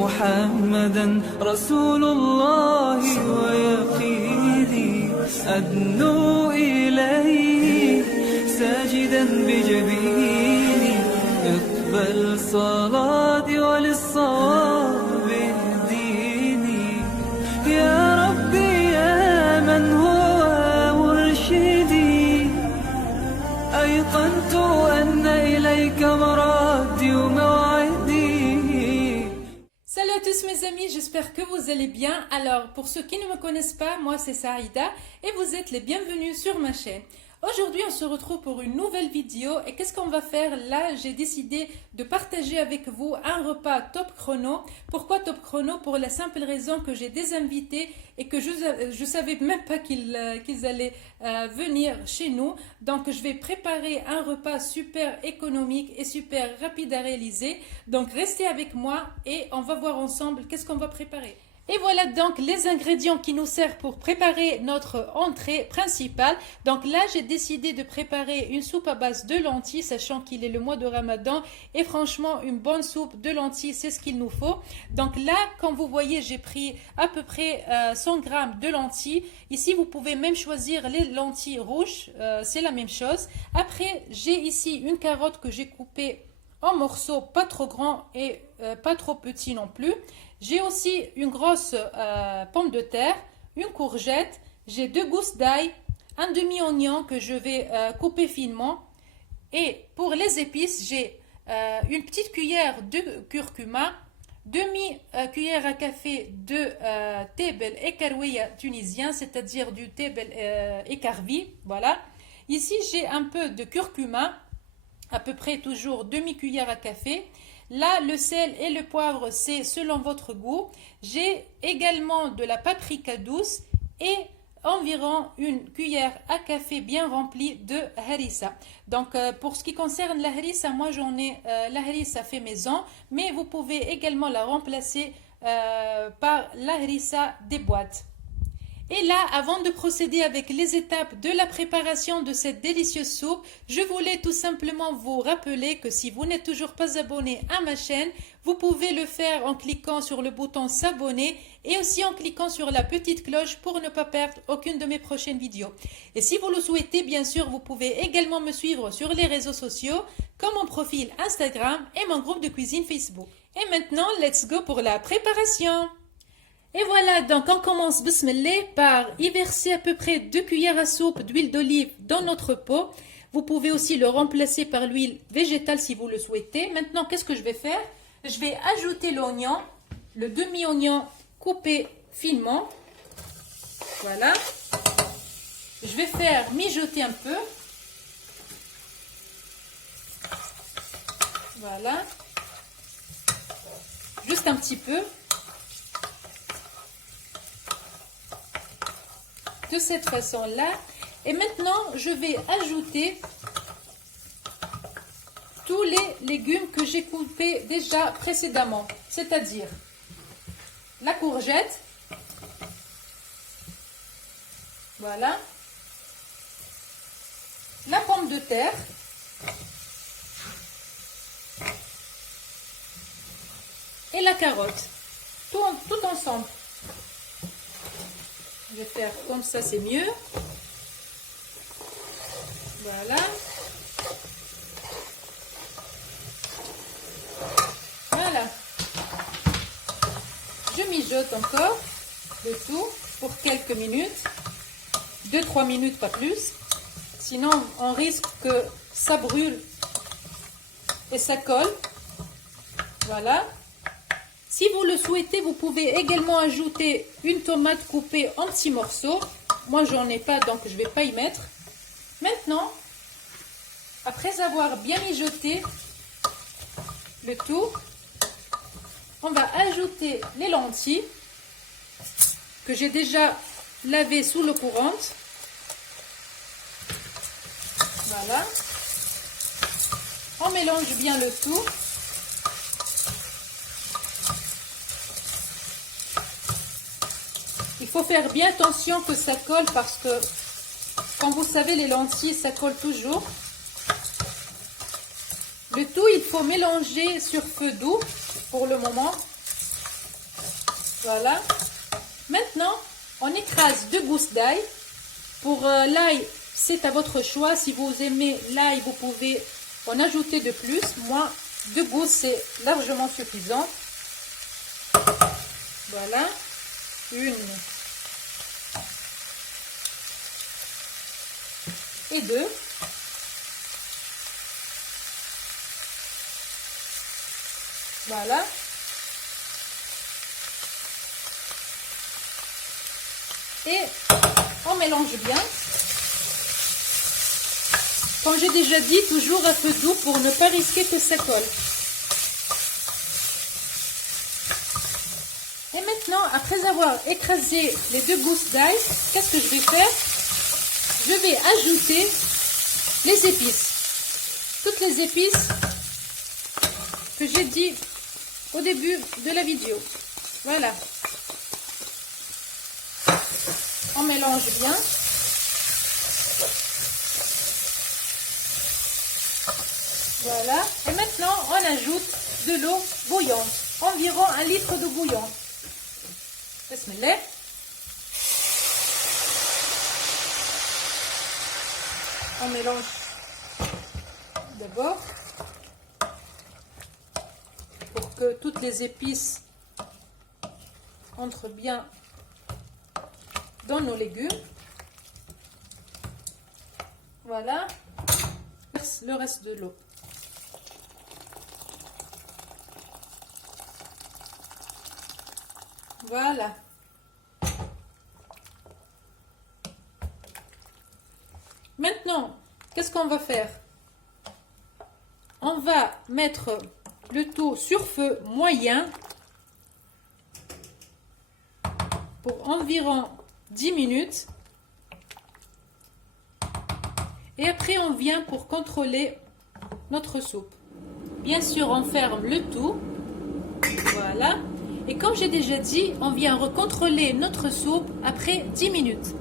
محمدا رسول الله ويقيني أدنو إليه ساجدا بجبيني اقبل صلاتي وللصواب اهديني يا ربي يا من هو مرشدي أيقنت أن إليك مرادي وموعدي. Salut à tous mes amis, j'espère que vous allez bien. Alors pour ceux qui ne me connaissent pas, moi c'est Saïda et vous êtes les bienvenus sur ma chaîne. Aujourd'hui on se retrouve pour une nouvelle vidéo et qu'est-ce qu'on va faire là? J'ai décidé de partager avec vous un repas top chrono. Pourquoi top chrono? Pour la simple raison que j'ai des invités et que je savais même pas qu'ils allaient venir chez nous. Donc je vais préparer un repas super économique et super rapide à réaliser. Donc restez avec moi et on va voir ensemble qu'est-ce qu'on va préparer. Et voilà donc les ingrédients qui nous servent pour préparer notre entrée principale. Donc là, j'ai décidé de préparer une soupe à base de lentilles, sachant qu'il est le mois de Ramadan. Et franchement, une bonne soupe de lentilles, c'est ce qu'il nous faut. Donc là, comme vous voyez, j'ai pris à peu près 100 g de lentilles. Ici, vous pouvez même choisir les lentilles rouges, c'est la même chose. Après, j'ai ici une carotte que j'ai coupée en morceaux pas trop grands et pas trop petits non plus. J'ai aussi une grosse pomme de terre, une courgette, j'ai 2 gousses d'ail, un demi-oignon que je vais couper finement. Et pour les épices, j'ai une petite cuillère de curcuma, demi-cuillère à café de tebel ekarouia tunisien, c'est-à-dire du tebel écarvi. Voilà. Ici, j'ai un peu de curcuma, à peu près toujours demi-cuillère à café. Là, le sel et le poivre, c'est selon votre goût. J'ai également de la paprika douce et environ une cuillère à café bien remplie de harissa. Donc, pour ce qui concerne la harissa, moi j'en ai la harissa fait maison, mais vous pouvez également la remplacer par la harissa des boîtes. Et là, avant de procéder avec les étapes de la préparation de cette délicieuse soupe, je voulais tout simplement vous rappeler que si vous n'êtes toujours pas abonné à ma chaîne, vous pouvez le faire en cliquant sur le bouton s'abonner et aussi en cliquant sur la petite cloche pour ne pas perdre aucune de mes prochaines vidéos. Et si vous le souhaitez, bien sûr, vous pouvez également me suivre sur les réseaux sociaux comme mon profil Instagram et mon groupe de cuisine Facebook. Et maintenant, let's go pour la préparation! Et voilà, donc on commence bismillah par y verser à peu près 2 cuillères à soupe d'huile d'olive dans notre pot. Vous pouvez aussi le remplacer par l'huile végétale si vous le souhaitez. Maintenant, qu'est-ce que je vais faire? Je vais ajouter l'oignon, le demi-oignon coupé finement. Voilà. Je vais faire mijoter un peu. Voilà. Juste un petit peu. De cette façon-là. Et maintenant, je vais ajouter tous les légumes que j'ai coupés déjà précédemment. C'est-à-dire la courgette. Voilà. La pomme de terre. Et la carotte. Tout ensemble. Je vais faire comme ça, c'est mieux. Voilà. Voilà. Je mijote encore le tout pour quelques minutes. 2-3 minutes, pas plus. Sinon, on risque que ça brûle et ça colle. Voilà. Si vous le souhaitez, vous pouvez également ajouter une tomate coupée en petits morceaux. Moi, j'en ai pas, donc je ne vais pas y mettre. Maintenant, après avoir bien mijoté le tout, on va ajouter les lentilles que j'ai déjà lavées sous l'eau courante. Voilà. On mélange bien le tout. Il faut faire bien attention que ça colle parce que, comme vous savez, les lentilles, ça colle toujours. Le tout, il faut mélanger sur feu doux pour le moment. Voilà. Maintenant, on écrase 2 gousses d'ail. Pour l'ail, c'est à votre choix. Si vous aimez l'ail, vous pouvez en ajouter de plus. Moi, 2 gousses, c'est largement suffisant. Voilà. 1 et 2. Voilà. Et on mélange bien. Comme j'ai déjà dit, toujours à feu doux pour ne pas risquer que ça colle. Et maintenant, après avoir écrasé les 2 gousses d'ail, qu'est-ce que je vais faire? Je vais ajouter les épices. Toutes les épices que j'ai dit au début de la vidéo. Voilà. On mélange bien. Voilà. Et maintenant, on ajoute de l'eau bouillante. Environ 1 litre de bouillon. Bismillah. On mélange d'abord pour que toutes les épices entrent bien dans nos légumes. Voilà. Verse le reste de l'eau. Voilà. Maintenant, qu'est-ce qu'on va faire? On va mettre le tout sur feu moyen pour environ 10 minutes. Et après, on vient pour contrôler notre soupe. Bien sûr, on ferme le tout. Voilà. Et comme j'ai déjà dit, on vient recontrôler notre soupe après 10 minutes.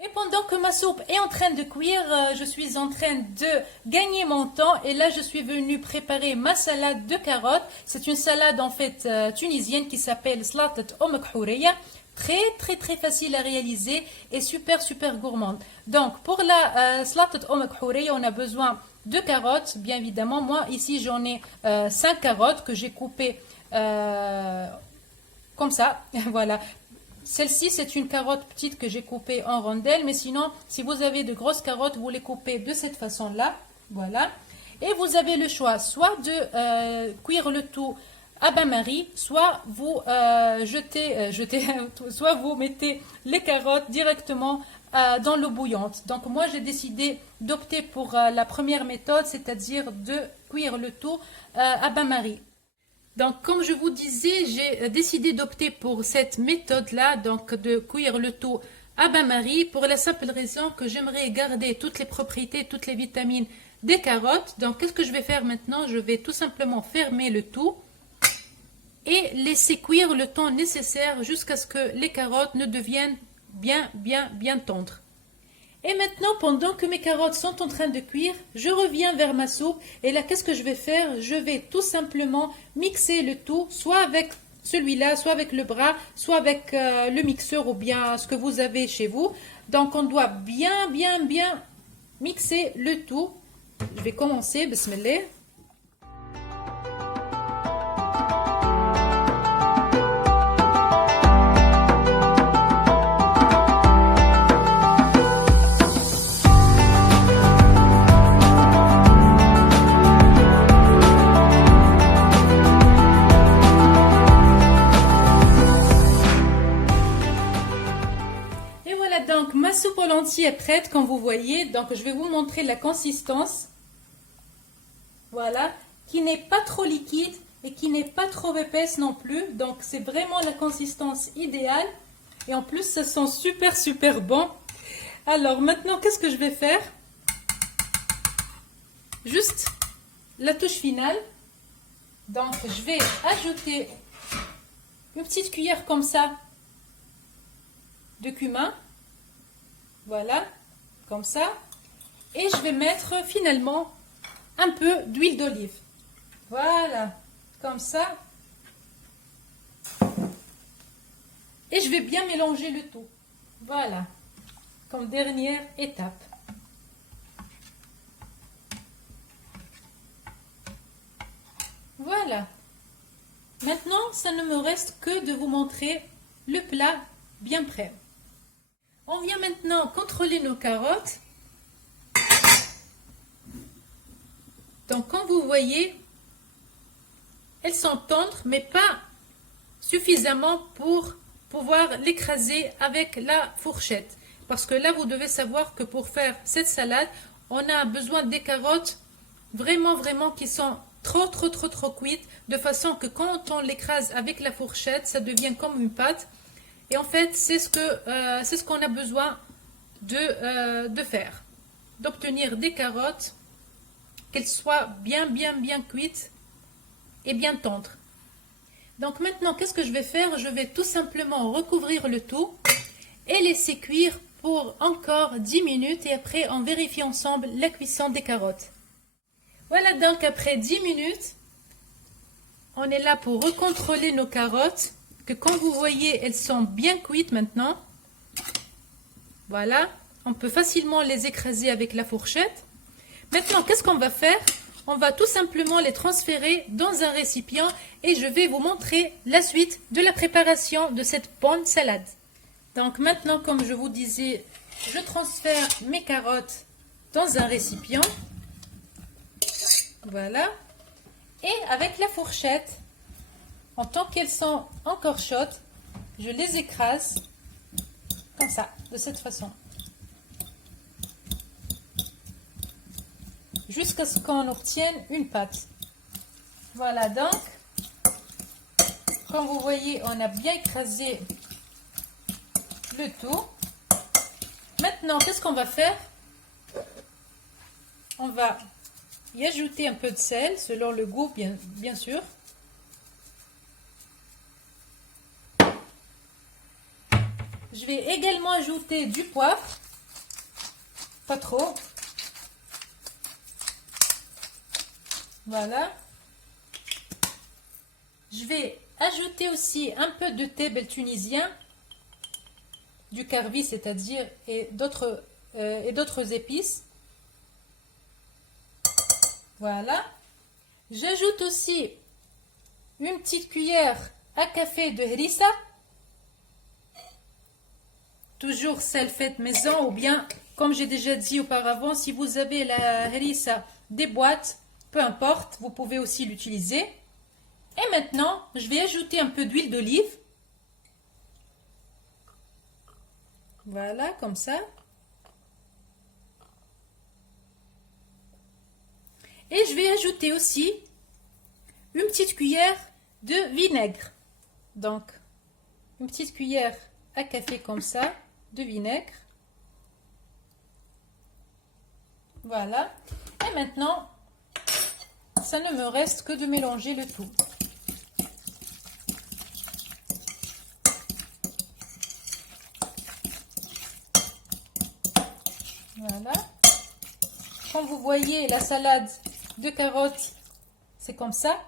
Et pendant que ma soupe est en train de cuire, je suis en train de gagner mon temps. Et là, je suis venue préparer ma salade de carottes. C'est une salade en fait tunisienne qui s'appelle Slatat Omkhoureya. Très facile à réaliser et super gourmande. Donc pour la Slatat Omkhoureya, on a besoin de carottes, bien évidemment. Moi ici j'en ai 5 carottes que j'ai coupées comme ça. Voilà. Celle-ci, c'est une carotte petite que j'ai coupée en rondelles. Mais sinon, si vous avez de grosses carottes, vous les coupez de cette façon-là. Voilà. Et vous avez le choix, soit de cuire le tout à bain-marie, soit vous soit vous mettez les carottes directement dans l'eau bouillante. Donc moi, j'ai décidé d'opter pour la première méthode, c'est-à-dire de cuire le tout à bain-marie. Donc, comme je vous disais, j'ai décidé d'opter pour cette méthode-là, donc de cuire le tout à bain-marie, pour la simple raison que j'aimerais garder toutes les propriétés, toutes les vitamines des carottes. Donc, qu'est-ce que je vais faire maintenant? Je vais tout simplement fermer le tout et laisser cuire le temps nécessaire jusqu'à ce que les carottes ne deviennent bien tendres. Et maintenant, pendant que mes carottes sont en train de cuire, je reviens vers ma soupe. Et là, qu'est-ce que je vais faire? Je vais tout simplement mixer le tout, soit avec celui-là, soit avec le bras, soit avec le mixeur ou bien ce que vous avez chez vous. Donc, on doit bien mixer le tout. Je vais commencer, bismillah. Donc ma soupe aux lentilles est prête, comme vous voyez. Donc je vais vous montrer la consistance. Voilà, qui n'est pas trop liquide et qui n'est pas trop épaisse non plus. Donc c'est vraiment la consistance idéale. Et en plus ça sent super bon. Alors maintenant, qu'est-ce que je vais faire? Juste la touche finale. Donc je vais ajouter une petite cuillère comme ça de cumin. Voilà, comme ça. Et je vais mettre finalement un peu d'huile d'olive. Voilà, comme ça. Et je vais bien mélanger le tout. Voilà, comme dernière étape. Voilà. Maintenant, ça ne me reste que de vous montrer le plat bien prêt. On vient maintenant contrôler nos carottes. Donc, comme vous voyez, elles sont tendres, mais pas suffisamment pour pouvoir l'écraser avec la fourchette. Parce que là, vous devez savoir que pour faire cette salade, on a besoin des carottes vraiment qui sont trop cuites, de façon que quand on l'écrase avec la fourchette, ça devient comme une pâte. Et en fait, c'est ce qu'on a besoin de faire, d'obtenir des carottes, qu'elles soient bien cuites et bien tendres. Donc maintenant, qu'est-ce que je vais faire? Je vais tout simplement recouvrir le tout et laisser cuire pour encore 10 minutes et après on vérifie ensemble la cuisson des carottes. Voilà, donc après 10 minutes, on est là pour recontrôler nos carottes, que comme vous voyez, elles sont bien cuites maintenant. Voilà, on peut facilement les écraser avec la fourchette. Maintenant, qu'est-ce qu'on va faire? On va tout simplement les transférer dans un récipient et je vais vous montrer la suite de la préparation de cette bonne salade. Donc maintenant, comme je vous disais, je transfère mes carottes dans un récipient. Voilà. Et avec la fourchette, en tant qu'elles sont encore chaudes, je les écrase comme ça, de cette façon. Jusqu'à ce qu'on obtienne une pâte. Voilà, donc, comme vous voyez, on a bien écrasé le tout. Maintenant, qu'est-ce qu'on va faire? On va y ajouter un peu de sel, selon le goût, bien sûr. Je vais également ajouter du poivre, pas trop. Voilà. Je vais ajouter aussi un peu de thé bel tunisien, du karvi, c'est-à-dire, et d'autres épices. Voilà. J'ajoute aussi une petite cuillère à café de harissa. Toujours celle faite maison ou bien, comme j'ai déjà dit auparavant, si vous avez la harissa des boîtes, peu importe, vous pouvez aussi l'utiliser. Et maintenant, je vais ajouter un peu d'huile d'olive. Voilà, comme ça. Et je vais ajouter aussi une petite cuillère de vinaigre. Donc, une petite cuillère à café comme ça, de vinaigre. Voilà. Et maintenant, ça ne me reste que de mélanger le tout. Voilà. Comme vous voyez, la salade de carottes, c'est comme ça.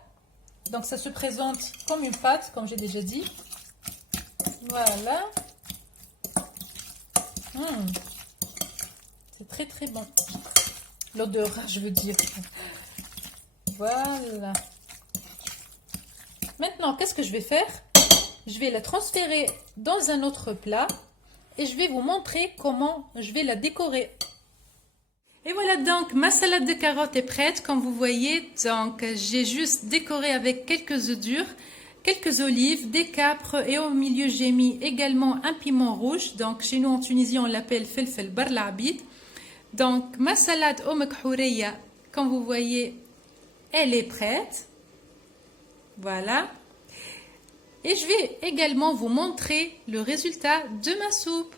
Donc, ça se présente comme une pâte, comme j'ai déjà dit. Voilà. C'est très bon. L'odeur, je veux dire. Voilà. Maintenant, qu'est-ce que je vais faire? Je vais la transférer dans un autre plat et je vais vous montrer comment je vais la décorer. Et voilà, donc ma salade de carottes est prête, comme vous voyez. Donc j'ai juste décoré avec quelques œufs durs, quelques olives, des capres et au milieu j'ai mis également un piment rouge. Donc chez nous en Tunisie on l'appelle felfel barlabid. Donc ma salade au makhoureya, comme vous voyez, elle est prête. Voilà. Et je vais également vous montrer le résultat de ma soupe.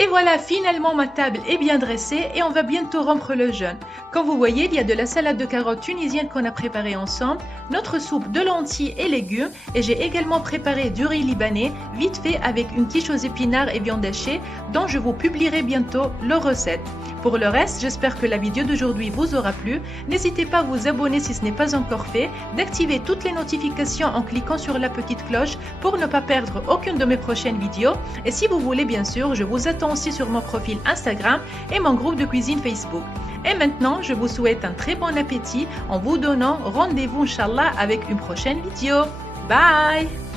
Et voilà, finalement ma table est bien dressée et on va bientôt rompre le jeûne. Comme vous voyez, il y a de la salade de carottes tunisienne qu'on a préparée ensemble, notre soupe de lentilles et légumes et j'ai également préparé du riz libanais, vite fait avec une quiche aux épinards et viande hachée, dont je vous publierai bientôt leur recette. Pour le reste, j'espère que la vidéo d'aujourd'hui vous aura plu. N'hésitez pas à vous abonner si ce n'est pas encore fait, d'activer toutes les notifications en cliquant sur la petite cloche pour ne pas perdre aucune de mes prochaines vidéos. Et si vous voulez, bien sûr, je vous attends aussi sur mon profil Instagram et mon groupe de cuisine Facebook. Et maintenant, je vous souhaite un très bon appétit en vous donnant rendez-vous, Inch'Allah, avec une prochaine vidéo. Bye!